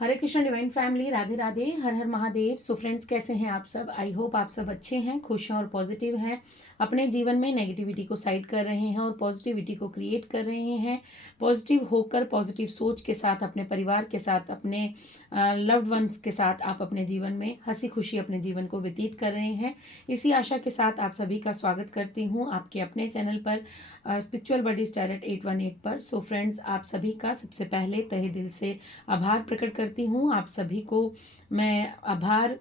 हरे Krishna divine family, Radhe Radhe, हर हर Mahadev. So friends, कैसे हैं आप सब? आई होप आप सब अच्छे हैं, खुश हैं और पॉजिटिव हैं। अपने जीवन में नेगेटिविटी को साइड कर रहे हैं और पॉजिटिविटी को क्रिएट कर रहे हैं। पॉजिटिव होकर, पॉजिटिव सोच के साथ, अपने परिवार के साथ, अपने लव्ड वंस के साथ आप अपने जीवन में हंसी खुशी अपने जीवन को व्यतीत कर रहे हैं। इसी आशा के साथ आप सभी का स्वागत करती हूँ आपके अपने चैनल पर, स्पिरिचुअल बडीज टैरोट 818 पर। सो फ्रेंड्स, आप सभी का सबसे पहले तहे दिल से आभार प्रकट करती हूँ। आप सभी को मैं आभार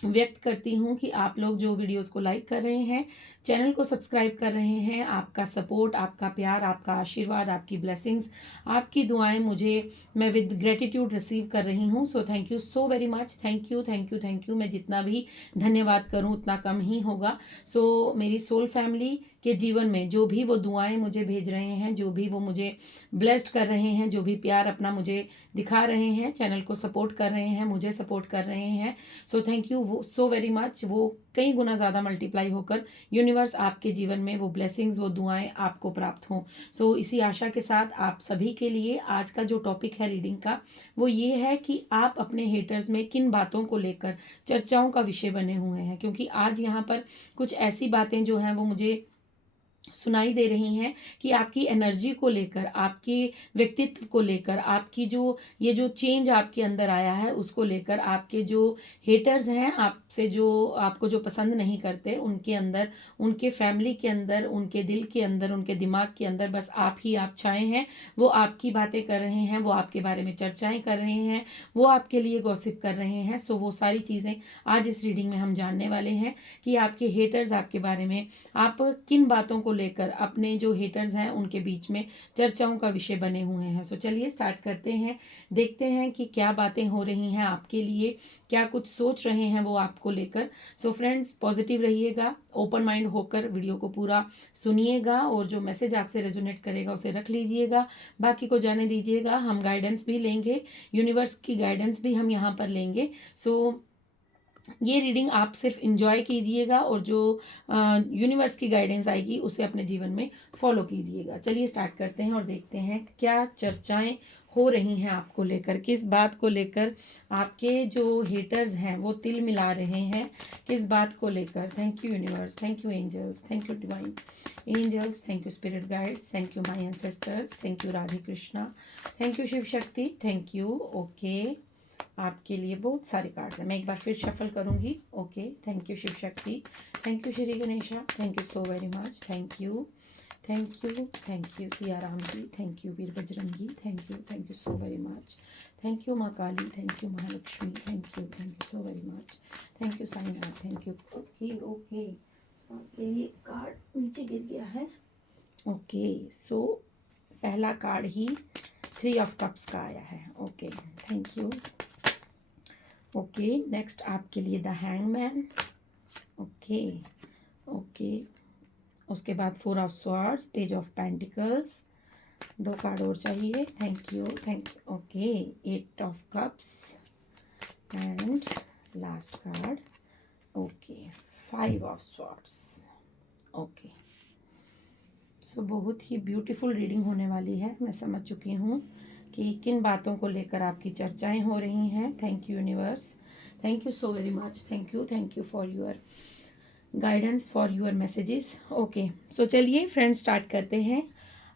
व्यक्त करती हूँ कि आप लोग जो वीडियोस को लाइक कर रहे हैं, चैनल को सब्सक्राइब कर रहे हैं। आपका सपोर्ट, आपका प्यार, आपका आशीर्वाद, आपकी ब्लेसिंग्स, आपकी दुआएं मुझे, मैं विद ग्रेटिट्यूड रिसीव कर रही हूँ। So thank you so very much. Thank you, thank you, thank you. मैं जितना भी धन्यवाद करूँ उतना कम ही होगा। सो मेरी सोल फैमिली के जीवन में जो भी वो दुआएं मुझे भेज रहे हैं, जो भी वो मुझे ब्लेस्ड कर रहे हैं, जो भी प्यार अपना मुझे दिखा रहे हैं, चैनल को सपोर्ट कर रहे हैं, मुझे सपोर्ट कर रहे हैं, सो थैंक यू वो सो वेरी मच। वो कई गुना ज़्यादा मल्टीप्लाई होकर यूनिवर्स आपके जीवन में वो ब्लेसिंग्स, वो दुआएं आपको प्राप्त हों। सो इसी आशा के साथ आप सभी के लिए आज का जो टॉपिक है रीडिंग का, वो ये है कि आप अपने हेटर्स में किन बातों को लेकर चर्चाओं का विषय बने हुए हैं। क्योंकि आज यहाँ पर कुछ ऐसी बातें जो हैं वो मुझे सुनाई दे रही हैं कि आपकी एनर्जी को लेकर, आपके व्यक्तित्व को लेकर, आपकी जो ये जो चेंज आपके अंदर आया है उसको लेकर, आपके जो हेटर्स हैं, आपसे जो आपको जो पसंद नहीं करते, उनके अंदर, उनके फैमिली के अंदर, उनके दिल के अंदर, उनके दिमाग के अंदर बस आप ही आप छाए हैं। वो आपकी बातें कर रहे हैं, वो आपके बारे में चर्चाएं कर रहे हैं, वो आपके लिए गॉसिप कर रहे हैं। सो वो सारी चीज़ें आज इस रीडिंग में हम जानने वाले हैं कि आपके हेटर्स आपके बारे में, आप किन बातों को लेकर अपने जो हेटर्स हैं उनके बीच में चर्चाओं का विषय बने हुए हैं। सो चलिए स्टार्ट करते हैं, देखते हैं कि क्या बातें हो रही हैं आपके लिए, क्या कुछ सोच रहे हैं वो आपको लेकर। सो फ्रेंड्स, पॉजिटिव रहिएगा, ओपन माइंड होकर वीडियो को पूरा सुनिएगा और जो मैसेज आपसे रेजोनेट करेगा उसे रख लीजिएगा, बाकी को जाने दीजिएगा। हम गाइडेंस भी लेंगे, यूनिवर्स की गाइडेंस भी हम यहाँ पर लेंगे। सो ये रीडिंग आप सिर्फ इंजॉय कीजिएगा और जो यूनिवर्स की गाइडेंस आएगी उसे अपने जीवन में फॉलो कीजिएगा। चलिए स्टार्ट करते हैं और देखते हैं क्या चर्चाएं हो रही हैं आपको लेकर, किस बात को लेकर आपके जो हेटर्स हैं वो तिल मिला रहे हैं, किस बात को लेकर। Thank you universe, thank you angels, thank you divine angels, thank you spirit guides, thank you my ancestors, thank you Radhe Krishna, thank you Shiv Shakti, thank you. Okay, आपके लिए बहुत सारे कार्ड्स हैं, मैं एक बार फिर शफल करूंगी। Okay, thank you Shiv Shakti, thank you Shri Ganesha, thank you so very much, thank you, thank you, thank you Siya Ram ji, thank you Veer Bajrangi, thank you so very much, thank you माँ Kali, thank you Mahalakshmi, thank you so very much, thank you Sainath, thank you. Okay okay, आपके लिए card नीचे गिर गया है। Okay, सो पहला card he 3 of cups का आया है। Okay, thank you. Okay, next आपके लिए द हैंगमैन। ओके ओके, उसके बाद 4 of swords, page of pentacles, 2 card और चाहिए। Thank you, thank you. Okay, 8 of cups and last card. Okay, 5 of swords. Okay, so बहुत ही ब्यूटीफुल रीडिंग होने वाली है। मैं समझ चुकी हूँ कि किन बातों को लेकर आपकी चर्चाएं हो रही हैं। Thank you universe, thank you so very much, thank you for your guidance, for your messages. Okay, so चलिए फ्रेंड्स स्टार्ट करते हैं।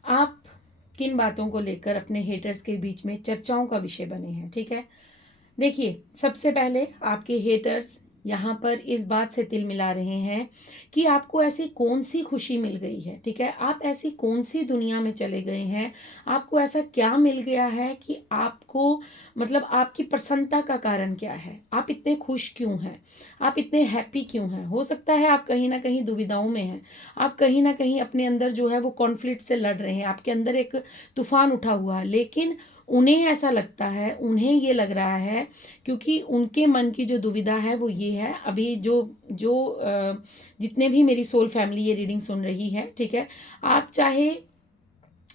आप किन बातों को लेकर अपने हेटर्स के बीच में चर्चाओं का विषय बने हैं, ठीक है। देखिए, सबसे पहले आपके हेटर्स यहाँ पर इस बात से तिल मिला रहे हैं कि आपको ऐसी कौन सी खुशी मिल गई है, ठीक है। आप ऐसी कौन सी दुनिया में चले गए हैं, आपको ऐसा क्या मिल गया है कि आपको, मतलब आपकी प्रसन्नता का कारण क्या है, आप इतने खुश क्यों हैं, आप इतने हैप्पी क्यों हैं। हो सकता है आप कहीं ना कहीं दुविधाओं में हैं, आप कहीं ना कहीं अपने अंदर जो है वो कॉन्फ्लिक्ट से लड़ रहे हैं, आपके अंदर एक तूफान उठा हुआ है, लेकिन उन्हें ऐसा लगता है, उन्हें ये लग रहा है, क्योंकि उनके मन की जो दुविधा है वो ये है। अभी जो जो जितने भी मेरी सोल फैमिली ये रीडिंग सुन रही है, ठीक है, आप चाहे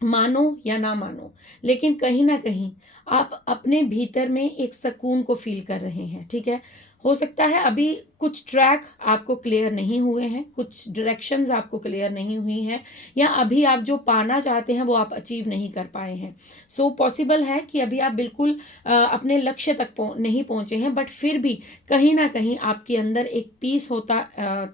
मानो या ना मानो, लेकिन कहीं ना कहीं आप अपने भीतर में एक सुकून को फील कर रहे हैं, ठीक है। हो सकता है अभी कुछ ट्रैक आपको क्लियर नहीं हुए हैं, कुछ डायरेक्शंस आपको क्लियर नहीं हुई हैं, या अभी आप जो पाना चाहते हैं वो आप अचीव नहीं कर पाए हैं। सो पॉसिबल है कि अभी आप बिल्कुल अपने लक्ष्य तक नहीं पहुंचे हैं, बट फिर भी कहीं ना कहीं आपके अंदर एक पीस होता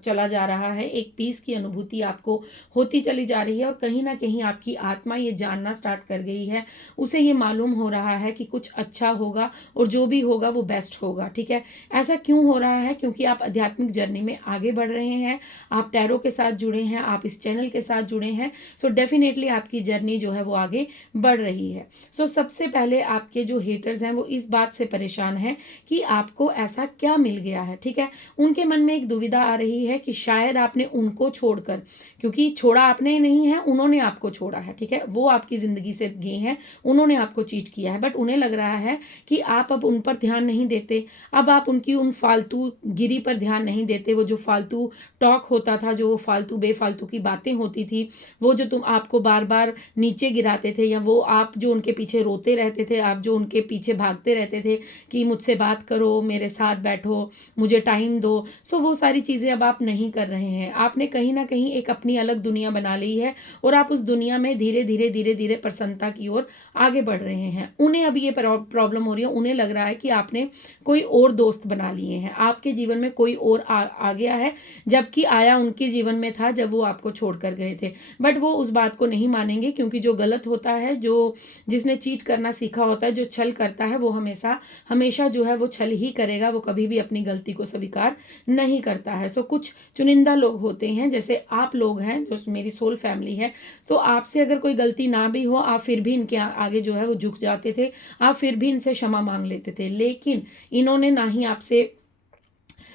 चला जा रहा है, एक पीस की अनुभूति आपको होती चली जा रही है, और कहीं ना कहीं आपकी आत्मा ये जानना स्टार्ट कर गई है, उसे ये मालूम हो रहा है कि कुछ अच्छा होगा और जो भी होगा वो बेस्ट होगा। ठीक है, ऐसा क्यों हो रहा है? क्योंकि आप आध्यात्मिक जर्नी में आगे बढ़ रहे हैं, आप टैरो के साथ जुड़े हैं, आप इस चैनल के साथ जुड़े हैं। सो डेफिनेटली आपकी जर्नी जो है वो आगे बढ़ रही है। सो सबसे पहले आपके जो हेटर्स हैं वो इस बात से परेशान हैं कि आपको ऐसा क्या मिल गया है। ठीक है, उनके मन में एक दुविधा आ रही है कि शायद आपने उनको छोड़कर, क्योंकि छोड़ा आपने नहीं है, उन्होंने आपको छोड़ा है। ठीक है, वो आपकी जिंदगी से गए हैं, उन्होंने आपको चीट किया है, बट उन्हें लग रहा है कि आप अब उन पर ध्यान नहीं देते, अब आप उनकी उन फालतू गिरी पर ध्यान नहीं देते। वो जो फालतू टॉक होता था, जो फालतू बेफालतू की बातें होती थी, वो जो तुम आपको बार बार नीचे गिराते थे, या वो आप जो उनके पीछे रोते रहते थे, आप जो उनके पीछे भागते रहते थे कि मुझसे बात करो, मेरे साथ बैठो, मुझे टाइम दो। सो वो सारी चीज़ें अब आप नहीं कर रहे हैं। आपने कहीं ना कहीं एक अपनी अलग दुनिया बना ली है, और आप उस दुनिया में धीरे धीरे धीरे धीरे प्रसन्नता की ओर आगे बढ़ रहे हैं। उन्हें अब ये प्रॉब्लम हो रही है, उन्हें लग रहा है कि आपने कोई और दोस्त बना लिए हैं, आपके जीवन में कोई और आ गया है, जबकि आया उनके जीवन में था जब वो आपको छोड़कर गए थे। बट वो उस बात को नहीं मानेंगे, क्योंकि जो गलत होता है, जो जिसने चीट करना सीखा होता है, जो छल करता है, वो हमेशा हमेशा जो है वो छल ही करेगा, वो कभी भी अपनी गलती को स्वीकार नहीं करता है। सो कुछ चुनिंदा लोग होते हैं, जैसे आप लोग हैं, जो मेरी सोल फैमिली है, तो आपसे अगर कोई गलती ना भी हो, आप फिर भी इनके आगे जो है वो झुक जाते थे, आप फिर भी इनसे क्षमा मांग लेते थे। लेकिन इन्होंने ना ही आपसे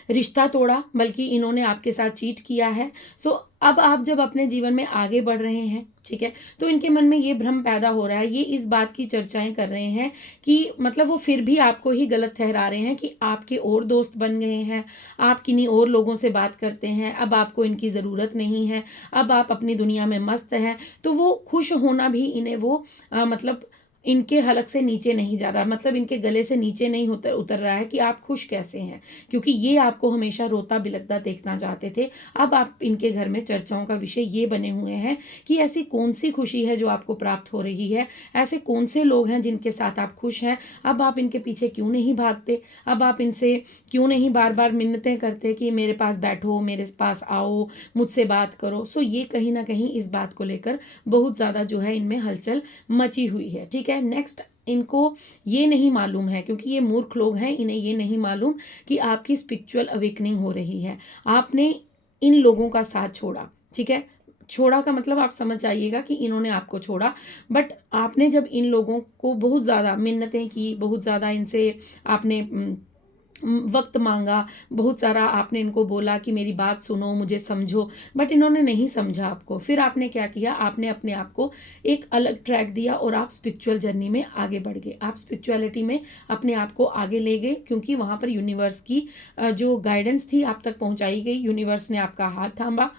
रिश्ता तोड़ा, बल्कि इन्होंने आपके साथ चीट किया है। सो अब आप जब अपने जीवन में आगे बढ़ रहे हैं, ठीक है, तो इनके मन में ये भ्रम पैदा हो रहा है, ये इस बात की चर्चाएं कर रहे हैं कि मतलब वो फिर भी आपको ही गलत ठहरा रहे हैं कि आपके और दोस्त बन गए हैं, आप किन्हीं और लोगों से बात करते हैं, अब आपको इनकी ज़रूरत नहीं है, अब आप अपनी दुनिया में मस्त हैं। तो वो खुश होना भी इन्हें वो मतलब इनके हलक से नीचे नहीं जा रहा, मतलब इनके गले से नीचे नहीं उतर रहा है कि आप खुश कैसे हैं, क्योंकि ये आपको हमेशा रोता बिलखता देखना चाहते थे। अब आप इनके घर में चर्चाओं का विषय ये बने हुए हैं कि ऐसी कौन सी खुशी है जो आपको प्राप्त हो रही है, ऐसे कौन से लोग हैं जिनके साथ आप खुश हैं, अब आप इनके पीछे क्यों नहीं भागते, अब आप इनसे क्यों नहीं बार बार मिन्नतें करते कि मेरे पास बैठो, मेरे पास आओ, मुझसे बात करो। सो ये कहीं ना कहीं इस बात को लेकर बहुत ज़्यादा जो है इनमें हलचल मची हुई है। ठीक है, नेक्स्ट, इनको ये नहीं मालूम है, क्योंकि ये मूर्ख लोग हैं, इन्हें ये नहीं मालूम कि आपकी स्पिरिचुअल अवेकनिंग हो रही है। आपने इन लोगों का साथ छोड़ा, ठीक है, छोड़ा का मतलब आप समझ जाइएगा कि इन्होंने आपको छोड़ा, बट आपने जब इन लोगों को बहुत ज़्यादा मिन्नतें की, बहुत ज़्यादा इनसे आपने वक्त मांगा, बहुत सारा आपने इनको बोला कि मेरी बात सुनो, मुझे समझो, बट इन्होंने नहीं समझा आपको। फिर आपने क्या किया, आपने अपने आप को एक अलग ट्रैक दिया और आप स्पिरिचुअल जर्नी में आगे बढ़ गए, आप स्पिरिचुअलिटी में अपने आप को आगे ले गए, क्योंकि वहाँ पर यूनिवर्स की जो गाइडेंस थी आप तक पहुँचाई गई, यूनिवर्स ने आपका हाथ थामा।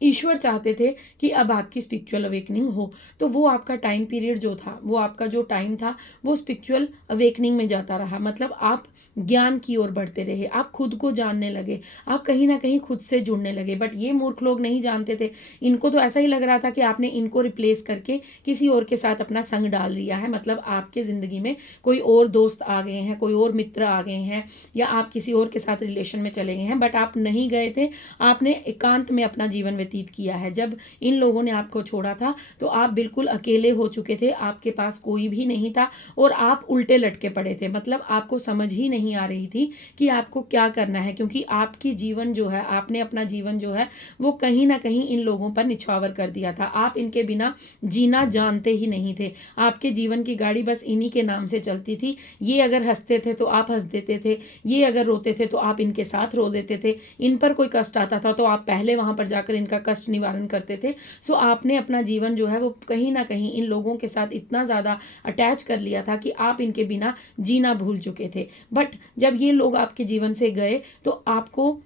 ईश्वर चाहते थे कि अब आपकी स्पिरिचुअल अवेकनिंग हो, तो वो आपका टाइम पीरियड जो था, वो आपका जो टाइम था, वो स्पिरिचुअल अवेकनिंग में जाता रहा। मतलब आप ज्ञान की ओर बढ़ते रहे, आप खुद को जानने लगे, आप कहीं ना कहीं खुद से जुड़ने लगे। बट ये मूर्ख लोग नहीं जानते थे, इनको तो ऐसा ही लग रहा था कि आपने इनको रिप्लेस करके किसी और के साथ अपना संग डाल लिया है, मतलब आपके ज़िंदगी में कोई और दोस्त आ गए हैं, कोई और मित्र आ गए हैं, या आप किसी और के साथ रिलेशन में चले गए हैं। बट आप नहीं गए थे, आपने एकांत में अपना जीवन व्यतीत किया है। जब इन लोगों ने आपको छोड़ा था तो आप बिल्कुल अकेले हो चुके थे, आपके पास कोई भी नहीं था, और आप उल्टे लटके पड़े थे, मतलब आपको समझ ही नहीं आ रही थी कि आपको क्या करना है, क्योंकि आपकी जीवन जो है, आपने अपना जीवन जो है वो कहीं ना कहीं इन लोगों पर निछावर कर दिया था। आप इनके बिना जीना जानते ही नहीं थे, आपके जीवन की गाड़ी बस इन्हीं के नाम से चलती थी। ये अगर हंसते थे तो आप हंस देते थे, ये अगर रोते थे तो आप इनके साथ रो देते थे, इन पर कोई कष्ट आता था तो आप पहले वहां पर जाकर इनका कष्ट निवारण करते थे। सो आपने अपना जीवन जो है वो कहीं ना कहीं इन लोगों के साथ इतना ज़्यादा अटैच कर लिया था कि आप इनके बिना जीना भूल चुके थे। बट जब ये लोग आपके जीवन से गए तो आपको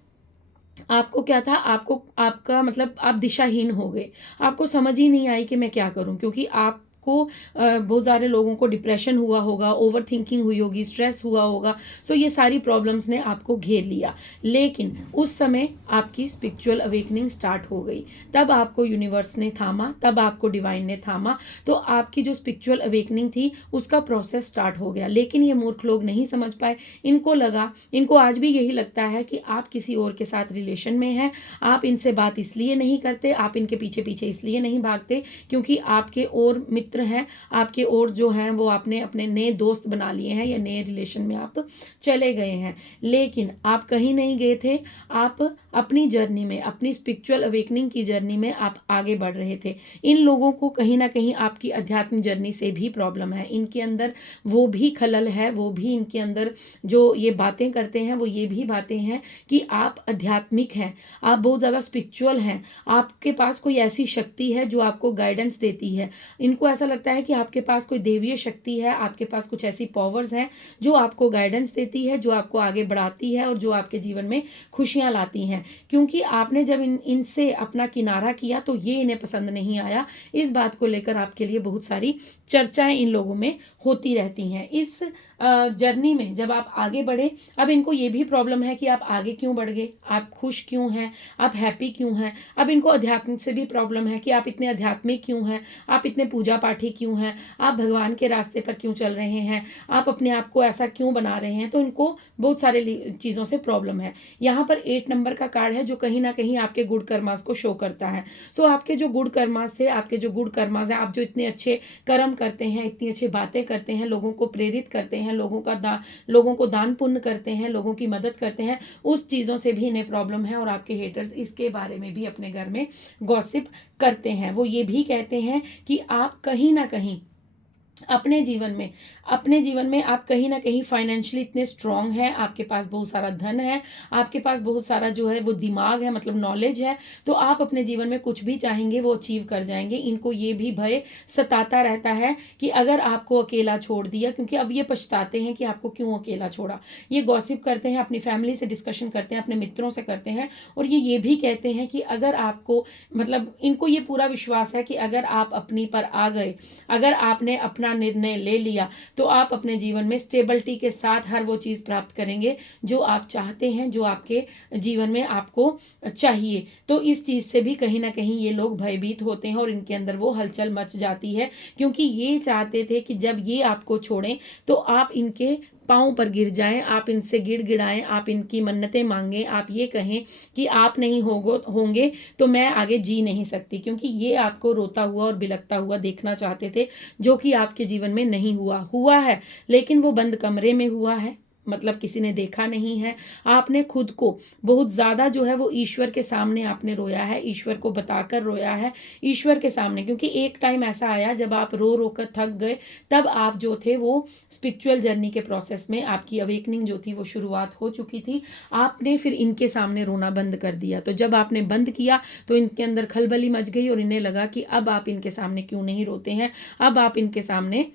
आपको क्या था, आपको आपका मतलब आप दिशाहीन हो गए, आपको समझ ही नहीं आई कि मैं क्या करूं, क्योंकि आप आपको बहुत सारे लोगों को डिप्रेशन हुआ होगा, ओवर थिंकिंग हुई होगी, स्ट्रेस हुआ होगा। सो ये सारी प्रॉब्लम्स ने आपको घेर लिया, लेकिन उस समय आपकी स्पिरिचुअल अवेकनिंग स्टार्ट हो गई। तब आपको यूनिवर्स ने थामा, तब आपको डिवाइन ने थामा, तो आपकी जो स्पिरिचुअल अवेकनिंग थी उसका प्रोसेस स्टार्ट हो गया। लेकिन ये मूर्ख लोग नहीं समझ पाए। इनको आज भी यही लगता है कि आप किसी और के साथ रिलेशन में हैं, आप इनसे बात इसलिए नहीं करते, आप इनके पीछे पीछे इसलिए नहीं भागते क्योंकि आपके और मित्र हैं, आपके और जो हैं वो आपने अपने नए दोस्त बना लिए हैं या नए रिलेशन में आप चले गए हैं। लेकिन आप कहीं नहीं गए थे, आप अपनी जर्नी में, अपनी स्पिरिचुअल अवेकनिंग की जर्नी में आप आगे बढ़ रहे थे। इन लोगों को कहीं ना कहीं आपकी अध्यात्म जर्नी से भी प्रॉब्लम है, इनके अंदर वो भी खलल है, वो भी इनके अंदर जो ये बातें करते हैं वो ये भी बातें हैं कि आप आध्यात्मिक हैं, आप बहुत ज़्यादा स्पिरिचुअल हैं, आपके पास कोई ऐसी शक्ति है जो आपको गाइडेंस देती है। इनको ऐसा लगता है कि आपके पास कोई देवीय शक्ति है, आपके पास कुछ ऐसी पावर्स हैं जो आपको गाइडेंस देती है, जो आपको आगे बढ़ाती है और जो आपके जीवन में खुशियाँ लाती हैं। क्योंकि आपने जब इनसे अपना किनारा किया तो ये इन्हें पसंद नहीं आया। इस बात को लेकर आपके लिए बहुत सारी चर्चाएं इन लोगों में होती रहती हैं। इस जर्नी में जब आप आगे बढ़े, अब इनको ये भी प्रॉब्लम है कि आप आगे क्यों बढ़ गए, आप खुश क्यों हैं, आप हैप्पी क्यों हैं। अब इनको अध्यात्म से भी प्रॉब्लम है कि आप इतने आध्यात्मिक क्यों हैं, आप इतने पूजा पाठी क्यों हैं, आप भगवान के रास्ते पर क्यों चल रहे हैं, आप अपने आप को ऐसा क्यों बना रहे हैं। तो इनको बहुत सारे चीज़ों से प्रॉब्लम है। यहाँ पर 8 नंबर का कार्ड है जो कहीं ना कहीं आपके गुड कर्मास को शो करता है। सो आपके जो गुड कर्मास थे, आपके जो गुड कर्मास हैं, आप जो इतने अच्छे कर्म करते हैं, इतनी अच्छी बातें करते हैं, लोगों को प्रेरित करते हैं, लोगों को दान पुण्य करते हैं, लोगों की मदद करते हैं, उस चीज़ों से भी इन्हें प्रॉब्लम है। और आपके हेटर्स इसके बारे में भी अपने घर में गॉसिप करते हैं। वो ये भी कहते हैं कि आप कहीं ना कहीं अपने जीवन में आप कहीं ना कहीं फाइनेंशियली इतने स्ट्रांग हैं, आपके पास बहुत सारा धन है, आपके पास बहुत सारा जो है वो दिमाग है, मतलब नॉलेज है, तो आप अपने जीवन में कुछ भी चाहेंगे वो अचीव कर जाएंगे। इनको ये भी भय सताता रहता है कि अगर आपको अकेला छोड़ दिया, क्योंकि अब ये पछताते हैं कि आपको क्यों अकेला छोड़ा। ये गॉसिप करते हैं, अपनी फैमिली से डिस्कशन करते हैं, अपने मित्रों से करते हैं, और ये भी कहते हैं कि अगर आपको, मतलब इनको ये पूरा विश्वास है कि अगर आप अपनी पर आ गए, अगर आपने अपना निर्णय ले लिया, तो आप अपने जीवन में स्टेबिलिटी के साथ हर वो चीज़ प्राप्त करेंगे जो आप चाहते हैं, जो आपके जीवन में आपको चाहिए। तो इस चीज़ से भी कहीं ना कहीं ये लोग भयभीत होते हैं और इनके अंदर वो हलचल मच जाती है, क्योंकि ये चाहते थे कि जब ये आपको छोड़ें तो आप इनके पाँव पर गिर जाएं, आप इनसे गिड़गिड़ाएं, आप इनकी मन्नतें मांगें, आप ये कहें कि आप नहीं होंगे तो मैं आगे जी नहीं सकती, क्योंकि ये आपको रोता हुआ और बिलखता हुआ देखना चाहते थे, जो कि आपके जीवन में नहीं हुआ है, लेकिन वो बंद कमरे में हुआ है, मतलब किसी ने देखा नहीं है। आपने खुद को बहुत ज़्यादा जो है वो ईश्वर के सामने आपने रोया है, ईश्वर को बताकर रोया है, ईश्वर के सामने, क्योंकि एक टाइम ऐसा आया जब आप रो रो कर थक गए, तब आप जो थे वो स्पिरिचुअल जर्नी के प्रोसेस में आपकी अवेकनिंग जो थी वो शुरुआत हो चुकी थी। आपने फिर इनके सामने रोना बंद कर दिया। तो जब आपने बंद किया तो इनके अंदर खलबली मच गई और इन्हें लगा कि अब आप इनके सामने क्यों नहीं रोते हैं, अब आप इनके सामने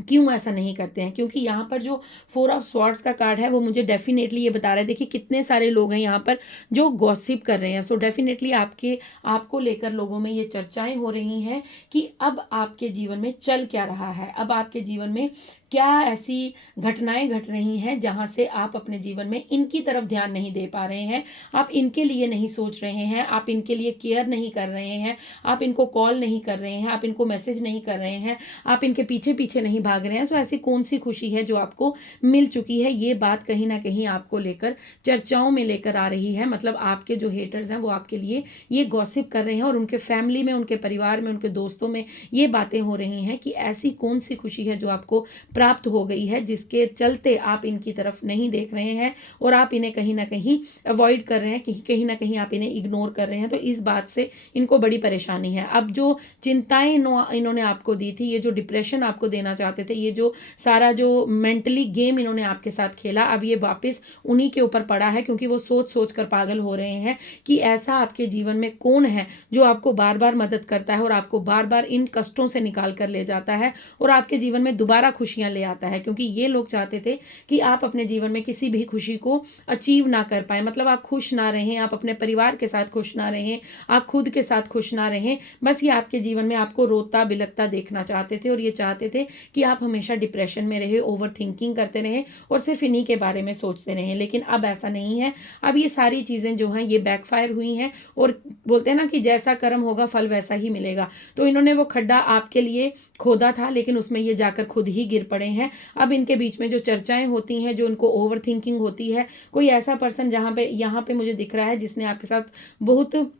क्यों ऐसा नहीं करते हैं। क्योंकि यहाँ पर जो 4 ऑफ स्वॉर्ड्स का कार्ड है वो मुझे डेफिनेटली ये बता रहा है, देखिए कितने सारे लोग हैं यहाँ पर जो गॉसिप कर रहे हैं। सो डेफिनेटली आपको लेकर लोगों में ये चर्चाएं हो रही हैं कि अब आपके जीवन में चल क्या रहा है, अब आपके जीवन में क्या ऐसी घटनाएं घट रही हैं जहां से आप अपने जीवन में इनकी तरफ ध्यान नहीं दे पा रहे हैं, आप इनके लिए नहीं सोच रहे हैं, आप इनके लिए केयर नहीं कर रहे हैं, आप इनको कॉल नहीं कर रहे हैं, आप इनको मैसेज नहीं कर रहे हैं, आप इनके पीछे पीछे नहीं भाग रहे हैं। सो ऐसी कौन सी खुशी है जो आपको मिल चुकी है, ये बात कहीं ना कहीं आपको लेकर चर्चाओं में लेकर आ रही है। मतलब आपके जो हेटर्स हैं वो आपके लिए ये गॉसिप कर रहे हैं और उनके फैमिली में, उनके परिवार में, उनके दोस्तों में ये बातें हो रही हैं कि ऐसी कौन सी खुशी है जो आपको प्राप्त हो गई है, जिसके चलते आप इनकी तरफ नहीं देख रहे हैं और आप इन्हें कहीं ना कहीं अवॉइड कर रहे हैं, कहीं ना कहीं आप इन्हें इग्नोर कर रहे हैं। तो इस बात से इनको बड़ी परेशानी है। अब जो चिंताएं इन्होंने आपको दी थी, ये जो डिप्रेशन आपको देना चाहते थे, ये जो सारा जो मेंटली गेम इन्होंने आपके साथ खेला, अब ये वापस उन्हीं के ऊपर पड़ा है, क्योंकि वो सोच सोच कर पागल हो रहे हैं कि ऐसा आपके जीवन में कौन है जो आपको बार बार मदद करता है और आपको बार बार इन कष्टों से निकाल कर ले जाता है और आपके जीवन में दोबारा खुशियां खुशियाँ ले आता है, क्योंकि ये लोग चाहते थे कि आप अपने जीवन में किसी भी खुशी को अचीव ना कर पाएँ, मतलब आप खुश ना रहें, आप अपने परिवार के साथ खुश ना रहें, आप खुद के साथ खुश ना रहें। बस ये आपके जीवन में आपको रोता बिलखता देखना चाहते थे, और ये चाहते थे कि आप हमेशा डिप्रेशन में रहें, ओवर थिंकिंग करते रहें और सिर्फ इन्हीं के बारे में सोचते रहें। लेकिन अब ऐसा नहीं है। अब ये सारी चीज़ें जो हैं ये बैकफायर हुई हैं, और बोलते हैं ना कि जैसा कर्म होगा फल वैसा ही मिलेगा। तो इन्होंने वो खड्डा आपके लिए खोदा था, लेकिन उसमें ये जाकर खुद ही गिर पड़े हैं। अब इनके बीच में जो चर्चाएं होती हैं, जो इनको ओवर थिंकिंग होती है, कोई ऐसा पर्सन जहाँ पे यहाँ पे मुझे दिख रहा है जिसने आपके साथ बहुत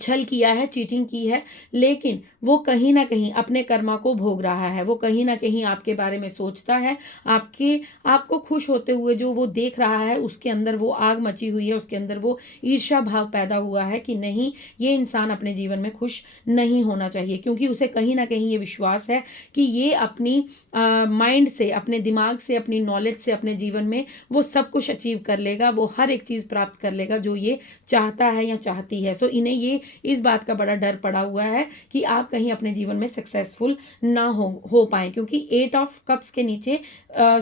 छल किया है, चीटिंग की है, लेकिन वो कहीं ना कहीं अपने कर्मा को भोग रहा है। वो कहीं ना कहीं आपके बारे में सोचता है, आपको खुश होते हुए जो वो देख रहा है, उसके अंदर वो आग मची हुई है, उसके अंदर वो ईर्ष्या भाव पैदा हुआ है कि नहीं, ये इंसान अपने जीवन में खुश नहीं होना चाहिए, क्योंकि उसे कहीं ना कहीं ये विश्वास है कि ये अपनी माइंड से, अपने दिमाग से, अपनी नॉलेज से अपने जीवन में वो सब कुछ अचीव कर लेगा, वो हर एक चीज़ प्राप्त कर लेगा जो ये चाहता है या चाहती है। सो इन्हें ये इस बात का बड़ा डर पड़ा हुआ है कि आप कहीं अपने जीवन में सक्सेसफुल ना हो पाए, क्योंकि 8 ऑफ कप्स के नीचे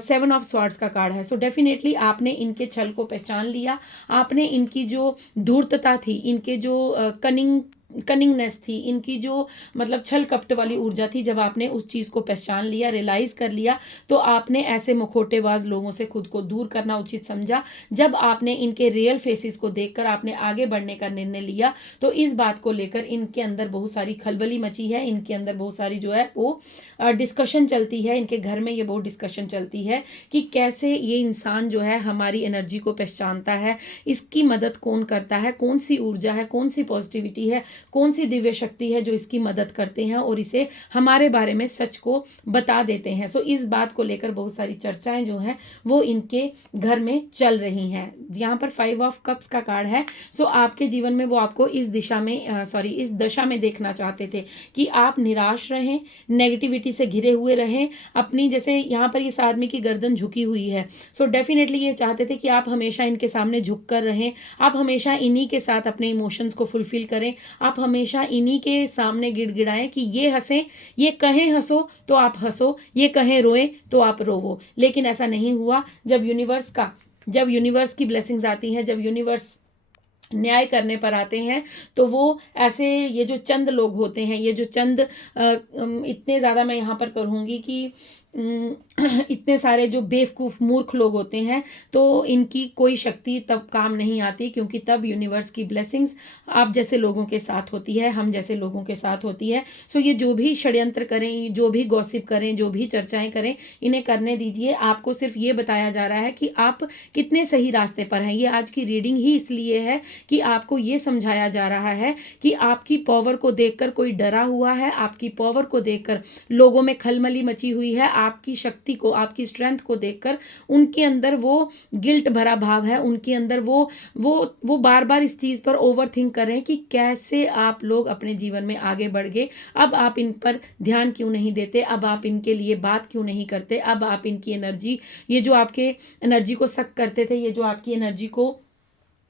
7 ऑफ स्वॉर्ड्स का कार्ड है। सो डेफिनेटली आपने इनके छल को पहचान लिया, आपने इनकी जो धूर्तता थी, इनके जो कनिंगनेस थी, इनकी जो मतलब छल कपट वाली ऊर्जा थी, जब आपने उस चीज़ को पहचान लिया, रियलाइज कर लिया, तो आपने ऐसे मुखोटेबाज लोगों से खुद को दूर करना उचित समझा। जब आपने इनके रियल फेसेस को देखकर आपने आगे बढ़ने का निर्णय लिया, तो इस बात को लेकर इनके अंदर बहुत सारी खलबली मची है, इनके अंदर बहुत सारी जो है वो डिस्कशन चलती है, इनके घर में ये बहुत डिस्कशन चलती है कि कैसे ये इंसान जो है हमारी एनर्जी को पहचानता है, इसकी मदद कौन करता है, कौन सी ऊर्जा है, कौन सी पॉजिटिविटी है, कौन सी दिव्य शक्ति है जो इसकी मदद करते हैं और इसे हमारे बारे में सच को बता देते हैं। सो इस बात को लेकर बहुत सारी चर्चाएं जो हैं वो इनके घर में चल रही हैं। यहाँ पर 5 ऑफ कप्स का कार्ड है। सो आपके जीवन में वो आपको इस दिशा में इस दशा में देखना चाहते थे कि आप निराश रहें, नेगेटिविटी से घिरे हुए रहें, अपनी जैसे यहाँ पर इस आदमी की गर्दन झुकी हुई है। सो डेफिनेटली ये चाहते थे कि आप हमेशा इनके सामने झुक कर रहें, आप हमेशा इन्हीं के साथ अपने इमोशंस को फुलफिल करें, आप हमेशा इन्हीं के सामने गिड़गिड़ाएं कि ये हंसें, ये कहें हंसो तो आप हंसो, ये कहें रोएं तो आप रोवो। लेकिन ऐसा नहीं हुआ। जब यूनिवर्स की ब्लेसिंग्स आती हैं, जब यूनिवर्स न्याय करने पर आते हैं, तो वो ऐसे ये जो चंद लोग होते हैं, ये जो चंद इतने ज़्यादा मैं यहाँ पर कहूँगी कि इतने सारे जो बेवकूफ़ मूर्ख लोग होते हैं, तो इनकी कोई शक्ति तब काम नहीं आती, क्योंकि तब यूनिवर्स की ब्लेसिंग्स आप जैसे लोगों के साथ होती है, हम जैसे लोगों के साथ होती है। सो ये जो भी षड्यंत्र करें, जो भी गॉसिप करें, जो भी चर्चाएं करें, इन्हें करने दीजिए। आपको सिर्फ ये बताया जा रहा है कि आप कितने सही रास्ते पर हैं। ये आज की रीडिंग ही इसलिए है कि आपको ये समझाया जा रहा है कि आपकी पावर को देखकर कोई डरा हुआ है, आपकी पावर को देखकर लोगों में खलबली मची हुई है, आपकी शक्ति को, आपकी स्ट्रेंथ को देखकर उनके अंदर वो गिल्ट भरा भाव है, उनके अंदर वो बार बार इस चीज़ पर ओवर थिंक कर रहे हैं कि कैसे आप लोग अपने जीवन में आगे बढ़ गए, अब आप इन पर ध्यान क्यों नहीं देते, अब आप इनके लिए बात क्यों नहीं करते, अब आप इनकी एनर्जी, ये जो आपके एनर्जी को सक करते थे, ये जो आपकी एनर्जी को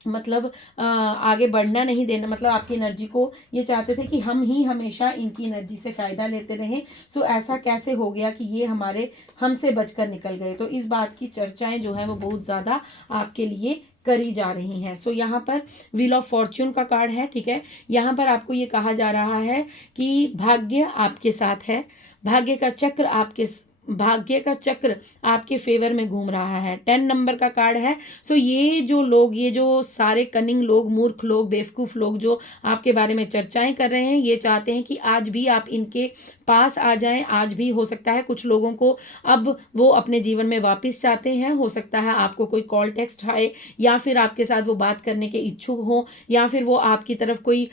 मतलब आगे बढ़ना नहीं देना, मतलब आपकी एनर्जी को ये चाहते थे कि हम ही हमेशा इनकी एनर्जी से फ़ायदा लेते रहें। सो ऐसा कैसे हो गया कि ये हमसे बचकर निकल गए। तो इस बात की चर्चाएं जो हैं वो बहुत ज़्यादा आपके लिए करी जा रही हैं। सो यहाँ पर व्हील ऑफ फॉर्च्यून का कार्ड है, ठीक है। यहाँ पर आपको ये कहा जा रहा है कि भाग्य आपके साथ है, भाग्य का चक्र आपके फेवर में घूम रहा है। 10 नंबर का कार्ड है। सो ये जो सारे कनिंग लोग, मूर्ख लोग, बेवकूफ़ लोग जो आपके बारे में चर्चाएं कर रहे हैं, ये चाहते हैं कि आज भी आप इनके पास आ जाएं। आज भी हो सकता है कुछ लोगों को अब वो अपने जीवन में वापस चाहते हैं, हो सकता है आपको कोई कॉल टेक्स्ट आए, या फिर आपके साथ वो बात करने के इच्छुक हो, या फिर वो आपकी तरफ कोई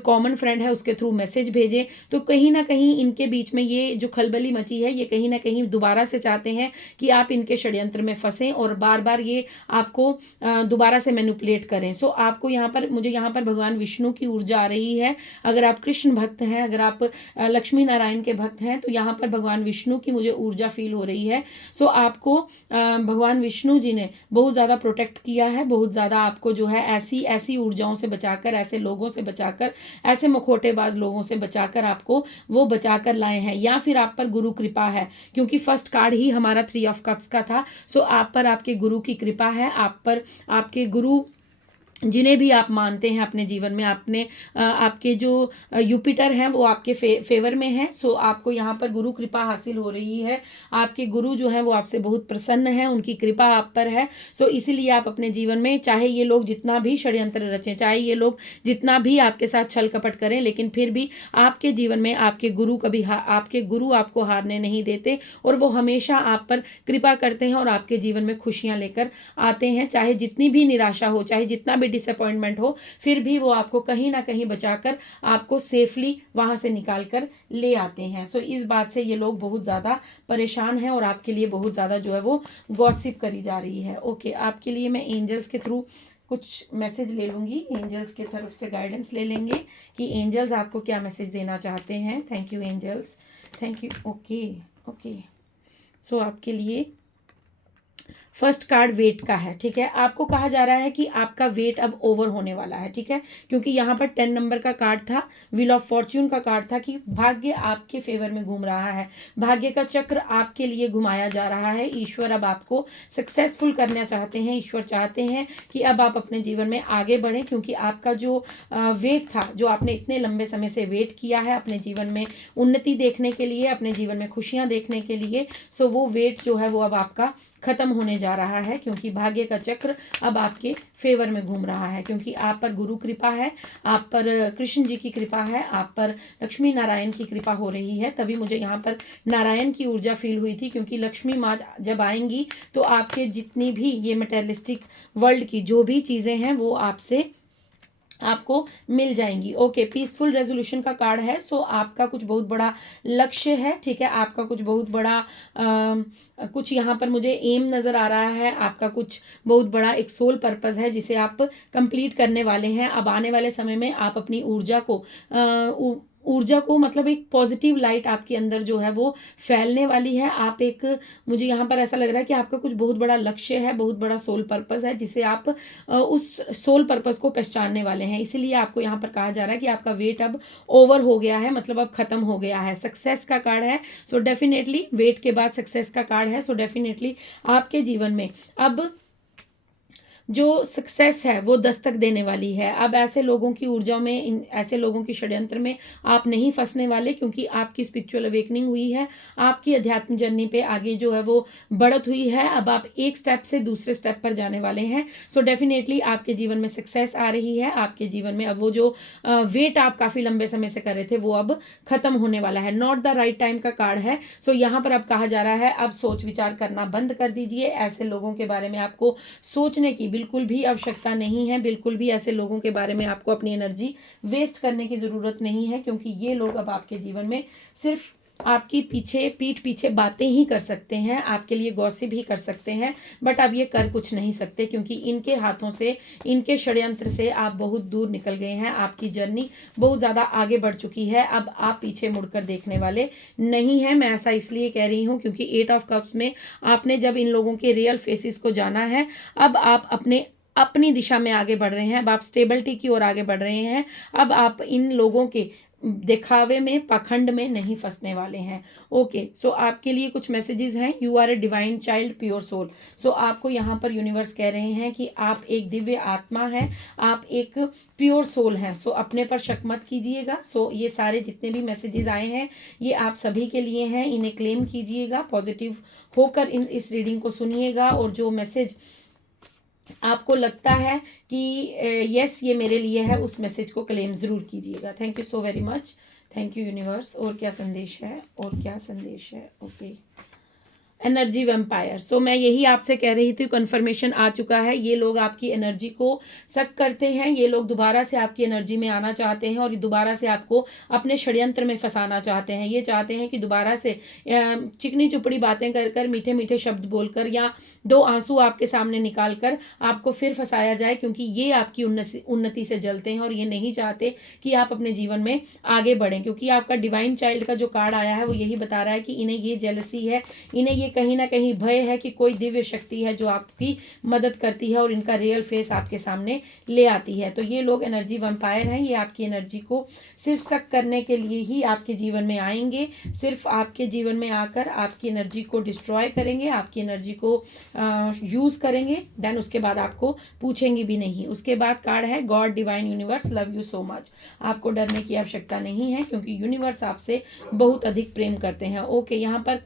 कॉमन फ्रेंड है उसके थ्रू मैसेज भेजे। तो कहीं ना कहीं इनके बीच में ये जो खलबली मची है, ये कहीं ना कहीं दोबारा से चाहते हैं कि आप इनके षड्यंत्र में फंसें और बार बार ये आपको दोबारा से मैनिपुलेट करें। सो आपको मुझे यहाँ पर भगवान विष्णु की ऊर्जा आ रही है। अगर आप कृष्ण भक्त हैं, अगर आप लक्ष्मी नारायण के भक्त हैं, तो यहाँ पर भगवान विष्णु की मुझे ऊर्जा फील हो रही है। सो आपको भगवान विष्णु जी ने बहुत ज़्यादा प्रोटेक्ट किया है, बहुत ज़्यादा आपको जो है ऐसी ऊर्जाओं से बचाकर, ऐसे लोगों से बचाकर, ऐसे मुखोटेबाज लोगों से बचाकर आपको वो बचाकर लाए हैं, या फिर आप पर गुरु कृपा है, क्योंकि फर्स्ट कार्ड ही हमारा 3 ऑफ कप्स का था। सो आप पर आपके गुरु की कृपा है, आप पर आपके गुरु जिन्हें भी आप मानते हैं अपने जीवन में, आपके जो यूपिटर हैं वो आपके फेवर में हैं। सो आपको यहाँ पर गुरु कृपा हासिल हो रही है। आपके गुरु जो हैं वो आपसे बहुत प्रसन्न हैं, उनकी कृपा आप पर है। सो इसीलिए आप अपने जीवन में, चाहे ये लोग जितना भी षड्यंत्र रचें, चाहे ये लोग जितना भी आपके साथ छल कपट करें, लेकिन फिर भी आपके जीवन में आपके गुरु कभी आपके गुरु आपको हारने नहीं देते, और वो हमेशा आप पर कृपा करते हैं और आपके जीवन में खुशियाँ लेकर आते हैं। चाहे जितनी भी निराशा हो, चाहे जितना डिसअपॉइंटमेंट हो, फिर भी वो आपको कहीं ना कहीं बचाकर आपको सेफली वहां से निकाल कर ले आते हैं। सो इस बात से ये लोग बहुत ज़्यादा परेशान हैं और आपके लिए बहुत ज़्यादा जो है वो गॉसिप करी जा रही है। ओके, आपके लिए मैं एंजल्स के थ्रू कुछ मैसेज ले लूँगी, एंजल्स की तरफ से गाइडेंस ले लेंगे कि एंजल्स आपको क्या मैसेज देना चाहते हैं। Thank you angels, thank you. Okay okay, so आपके लिए फर्स्ट कार्ड वेट का है, ठीक है। आपको कहा जा रहा है कि आपका वेट अब ओवर होने वाला है, ठीक है, क्योंकि यहाँ पर 10 नंबर का कार्ड था, व्हील ऑफ फॉर्च्यून का कार्ड था कि भाग्य आपके फेवर में घूम रहा है, भाग्य का चक्र आपके लिए घुमाया जा रहा है। ईश्वर अब आपको सक्सेसफुल करना चाहते हैं, ईश्वर चाहते हैं कि अब आप अपने जीवन में आगे बढ़ें, क्योंकि आपका जो वेट था, जो आपने इतने लंबे समय से वेट किया है अपने जीवन में उन्नति देखने के लिए, अपने जीवन में खुशियाँ देखने के लिए, सो वो वेट जो है वो अब आपका खत्म होने जा रहा है, क्योंकि भाग्य का चक्र अब आपके फेवर में घूम रहा है, क्योंकि आप पर गुरु कृपा है, आप पर कृष्ण जी की कृपा है, आप पर लक्ष्मी नारायण की कृपा हो रही है। तभी मुझे यहाँ पर नारायण की ऊर्जा फील हुई थी, क्योंकि लक्ष्मी माँ जब आएंगी तो आपके जितनी भी ये मटेरियलिस्टिक वर्ल्ड की जो भी चीज़ें हैं वो आपसे आपको मिल जाएंगी। ओके, पीसफुल रेजोल्यूशन का कार्ड है। सो आपका कुछ बहुत बड़ा लक्ष्य है, ठीक है, आपका कुछ बहुत बड़ा कुछ यहाँ पर मुझे एम नज़र आ रहा है, आपका कुछ बहुत बड़ा एक सोल पर्पस है जिसे आप कंप्लीट करने वाले हैं। अब आने वाले समय में आप अपनी ऊर्जा को मतलब एक पॉजिटिव लाइट आपके अंदर जो है वो फैलने वाली है। आप एक, मुझे यहाँ पर ऐसा लग रहा है कि आपका कुछ बहुत बड़ा लक्ष्य है, बहुत बड़ा सोल पर्पस है, जिसे आप उस सोल पर्पस को पहचानने वाले हैं। इसीलिए आपको यहाँ पर कहा जा रहा है कि आपका वेट अब ओवर हो गया है, मतलब अब खत्म हो गया है। सक्सेस का कार्ड है, सो डेफिनेटली वेट के बाद सक्सेस का कार्ड है। सो डेफिनेटली आपके जीवन में अब जो सक्सेस है वो दस्तक देने वाली है। अब ऐसे लोगों की ऊर्जा में, ऐसे लोगों की षड्यंत्र में आप नहीं फंसने वाले, क्योंकि आपकी स्पिरिचुअल अवेकनिंग हुई है, आपकी अध्यात्म जर्नी पे आगे जो है वो बढ़त हुई है। अब आप एक स्टेप से दूसरे स्टेप पर जाने वाले हैं। सो डेफिनेटली आपके जीवन में सक्सेस आ रही है। आपके जीवन में अब वो जो वेट आप काफ़ी लंबे समय से कर रहे थे वो अब खत्म होने वाला है। नॉट द राइट टाइम का कार्ड है। सो यहाँ पर अब कहा जा रहा है अब सोच विचार करना बंद कर दीजिए। ऐसे लोगों के बारे में आपको सोचने की बिल्कुल भी आवश्यकता नहीं है, बिल्कुल भी ऐसे लोगों के बारे में आपको अपनी एनर्जी वेस्ट करने की ज़रूरत नहीं है, क्योंकि ये लोग अब आपके जीवन में सिर्फ आपकी पीठ पीछे बातें ही कर सकते हैं, आपके लिए गॉसिप ही कर सकते हैं, बट अब ये कर कुछ नहीं सकते, क्योंकि इनके हाथों से, इनके षड्यंत्र से आप बहुत दूर निकल गए हैं। आपकी जर्नी बहुत ज़्यादा आगे बढ़ चुकी है। अब आप पीछे मुड़कर देखने वाले नहीं हैं। मैं ऐसा इसलिए कह रही हूँ क्योंकि 8 ऑफ कप्स में आपने जब इन लोगों के रियल फेसेस को जाना है, अब आप अपनी दिशा में आगे बढ़ रहे हैं। अब आप स्टेबिलिटी की ओर आगे बढ़ रहे हैं। अब आप इन लोगों के दिखावे में, पाखंड में नहीं फंसने वाले हैं। ओके, सो आपके लिए कुछ मैसेजेस हैं। You are a divine child, pure soul. So आपको यहाँ पर यूनिवर्स कह रहे हैं कि आप एक दिव्य आत्मा हैं, आप एक प्योर सोल हैं। सो अपने पर शक मत कीजिएगा। सो ये सारे जितने भी मैसेजेस आए हैं ये आप सभी के लिए हैं, इन्हें क्लेम कीजिएगा, पॉजिटिव होकर इस रीडिंग को सुनिएगा, और जो मैसेज आपको लगता है कि यस ये मेरे लिए है, उस मैसेज को क्लेम ज़रूर कीजिएगा। Thank you so very much, thank you universe. और क्या संदेश है, और क्या संदेश है? Okay, energy vampire. सो मैं यही आपसे कह रही थी, कंफर्मेशन आ चुका है। ये लोग आपकी एनर्जी को सक करते हैं, ये लोग दोबारा से आपकी एनर्जी में आना चाहते हैं और दोबारा से आपको अपने षड्यंत्र में फंसाना चाहते हैं। ये चाहते हैं कि दोबारा से चिकनी चुपड़ी बातें कर कर, मीठे मीठे शब्द बोलकर, या 2 आंसू आपके सामने निकाल कर आपको फिर फंसाया जाए, क्योंकि ये आपकी उन्नति से जलते हैं और ये नहीं चाहते कि आप अपने जीवन में आगे बढ़ें। क्योंकि आपका डिवाइन चाइल्ड का जो कार्ड आया है वो यही बता रहा है कि इन्हें ये जेलसी है, इन्हें ये कहीं ना कहीं भय है कि कोई दिव्य शक्ति है जो आपकी मदद करती है और इनका रियल फेस आपके सामने ले आती है। तो ये लोग एनर्जी वैम्पायर हैं, ये आपकी एनर्जी को सिर्फ सक करने के लिए ही आपके जीवन में आएंगे, सिर्फ आपके जीवन में आकर आपकी एनर्जी को डिस्ट्रॉय करेंगे, आपकी एनर्जी को यूज़ करेंगे, देन उसके बाद आपको पूछेंगे भी नहीं। उसके बाद कार्ड है God divine universe love you so much. आपको डरने की आवश्यकता नहीं है क्योंकि यूनिवर्स आपसे बहुत अधिक प्रेम करते हैं। ओके, यहाँ पर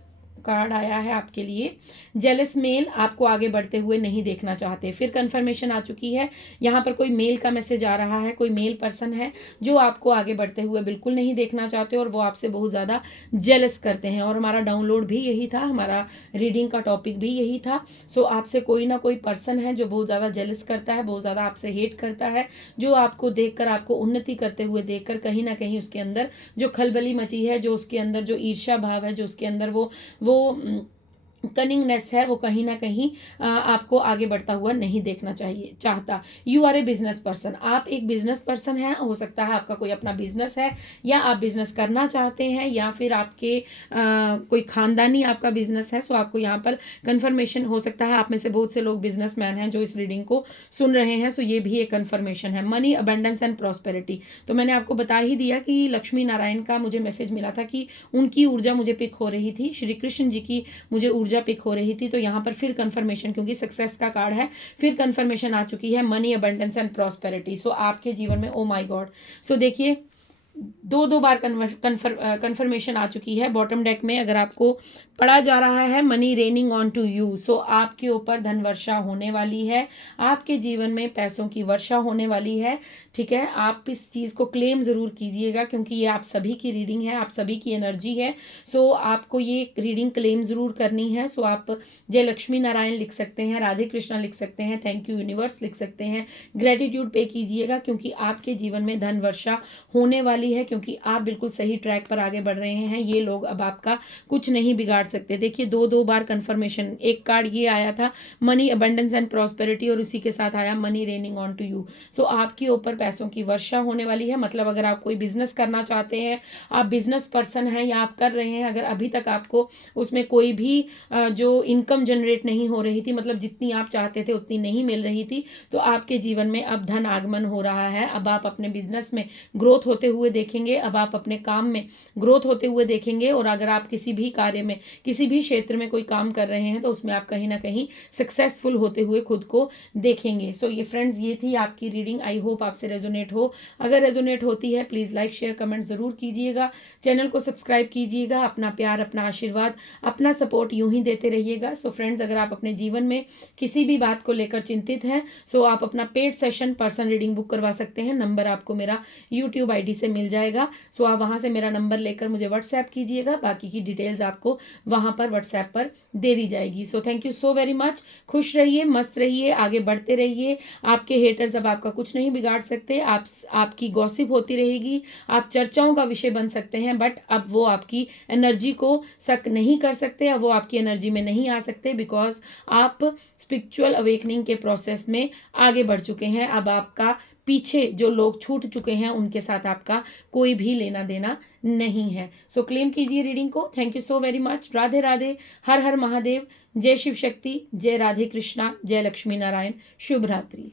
कार्ड आया है आपके लिए जेलस मेल आपको आगे बढ़ते हुए नहीं देखना चाहते। फिर कंफर्मेशन आ चुकी है, यहाँ पर कोई मेल का मैसेज आ रहा है, कोई मेल पर्सन है जो आपको आगे बढ़ते हुए बिल्कुल नहीं देखना चाहते और वो आपसे बहुत ज़्यादा जेलस करते हैं। और हमारा डाउनलोड भी यही था, हमारा रीडिंग का टॉपिक भी यही था। सो आपसे कोई ना कोई पर्सन है जो बहुत ज़्यादा जेलस करता है, बहुत ज़्यादा आपसे हेट करता है, जो आपको देखकर, आपको उन्नति करते हुए देखकर कहीं ना कहीं उसके अंदर जो खलबली मची है, जो उसके अंदर जो ईर्ष्या भाव है, जो उसके अंदर वो कनिंगनेस है, वो कहीं ना कहीं आपको आगे बढ़ता हुआ नहीं देखना चाहिए चाहता। You are a business person, आप एक बिजनेस पर्सन हैं। हो सकता है आपका कोई अपना बिजनेस है या आप बिजनेस करना चाहते हैं या फिर आपके कोई खानदानी आपका बिजनेस है। सो आपको यहाँ पर कंफर्मेशन हो सकता है आप में से बहुत से लोग बिजनेसमैन हैं जो इस रीडिंग को सुन रहे हैं। सो ये भी एक कंफर्मेशन है। मनी अबंडेंस एंड प्रॉस्पेरिटी, तो मैंने आपको बता ही दिया कि लक्ष्मी नारायण का मुझे मैसेज मिला था कि उनकी ऊर्जा मुझे पिक हो रही थी, श्री कृष्ण जी की मुझे ऊर्जा पिक हो रही थी। तो यहाँ पर फिर कंफर्मेशन, क्योंकि सक्सेस का कार्ड है, फिर कंफर्मेशन आ चुकी है मनी अबंडेंस एंड प्रॉस्पेरिटी। सो आपके जीवन में ओ माय गॉड, सो देखिए दो बार कंफर्मेशन आ चुकी है बॉटम डेक में। अगर आपको पढ़ा जा रहा है money raining on to you, so आपके ऊपर धन वर्षा होने वाली है, आपके जीवन में पैसों की वर्षा होने वाली है। ठीक है, आप इस चीज़ को क्लेम ज़रूर कीजिएगा क्योंकि ये आप सभी की रीडिंग है, आप सभी की एनर्जी है। सो आपको ये रीडिंग क्लेम ज़रूर करनी है। सो आप जय लक्ष्मी नारायण लिख सकते हैं, राधे कृष्णा लिख सकते हैं, थैंक यू यूनिवर्स लिख सकते हैं, ग्रेटिट्यूड पे कीजिएगा क्योंकि आपके जीवन में धन वर्षा होने वाली है, क्योंकि आप बिल्कुल सही ट्रैक पर आगे बढ़ रहे हैं। ये लोग अब आपका कुछ नहीं बिगाड़ सकते। देखिए दो बार कंफर्मेशन, एक कार्ड ये आया था मनी अबंडेंस एंड प्रॉस्पेरिटी और उसी के साथ आया money raining on to you. So आपके ऊपर पैसों की वर्षा होने वाली है। मतलब अगर आप कोई बिजनेस करना चाहते हैं, आप बिजनेस पर्सन हैं या आप कर रहे हैं, अगर अभी तक आपको उसमें कोई भी जो इनकम जनरेट नहीं हो रही थी, मतलब जितनी आप चाहते थे उतनी नहीं मिल रही थी, तो आपके जीवन में अब धन आगमन हो रहा है। अब आप अपने बिजनेस में ग्रोथ होते हुए देखेंगे, अब आप अपने काम में ग्रोथ होते हुए देखेंगे। और अगर आप किसी भी कार्य में, किसी भी क्षेत्र में कोई काम कर रहे हैं तो उसमें आप कहीं ना कहीं सक्सेसफुल होते हुए खुद को देखेंगे। सो ये फ्रेंड्स, ये थी आपकी रीडिंग। आई होप आपसे रेजोनेट हो। अगर रेजोनेट होती है प्लीज़ लाइक शेयर कमेंट ज़रूर कीजिएगा, चैनल को सब्सक्राइब कीजिएगा। अपना प्यार, अपना आशीर्वाद, अपना सपोर्ट यूं ही देते रहिएगा। सो फ्रेंड्स, अगर आप अपने जीवन में किसी भी बात को लेकर चिंतित हैं, सो आप अपना paid session person reading book करवा सकते हैं। नंबर आपको मेरा यूट्यूब ID से मिल जाएगा। सो आप वहाँ से मेरा नंबर लेकर मुझे व्हाट्सएप कीजिएगा, बाकी की डिटेल्स आपको वहाँ पर व्हाट्सएप पर दे दी जाएगी। So thank you so very much. खुश रहिए, मस्त रहिए, आगे बढ़ते रहिए। आपके हेटर्स अब आपका कुछ नहीं बिगाड़ सकते। आपकी गॉसिप होती रहेगी, आप चर्चाओं का विषय बन सकते हैं, बट अब वो आपकी एनर्जी को सक नहीं कर सकते, अब वो आपकी एनर्जी में नहीं आ सकते, बिकॉज आप स्पिरिचुअल अवेकनिंग के प्रोसेस में आगे बढ़ चुके हैं। अब आपका पीछे जो लोग छूट चुके हैं उनके साथ आपका कोई भी लेना देना नहीं है। सो क्लेम कीजिए रीडिंग को। Thank you so very much. Radhe Radhe, हर हर महादेव, जय शिव शक्ति, जय राधे कृष्णा, जय लक्ष्मी नारायण, शुभ रात्रि।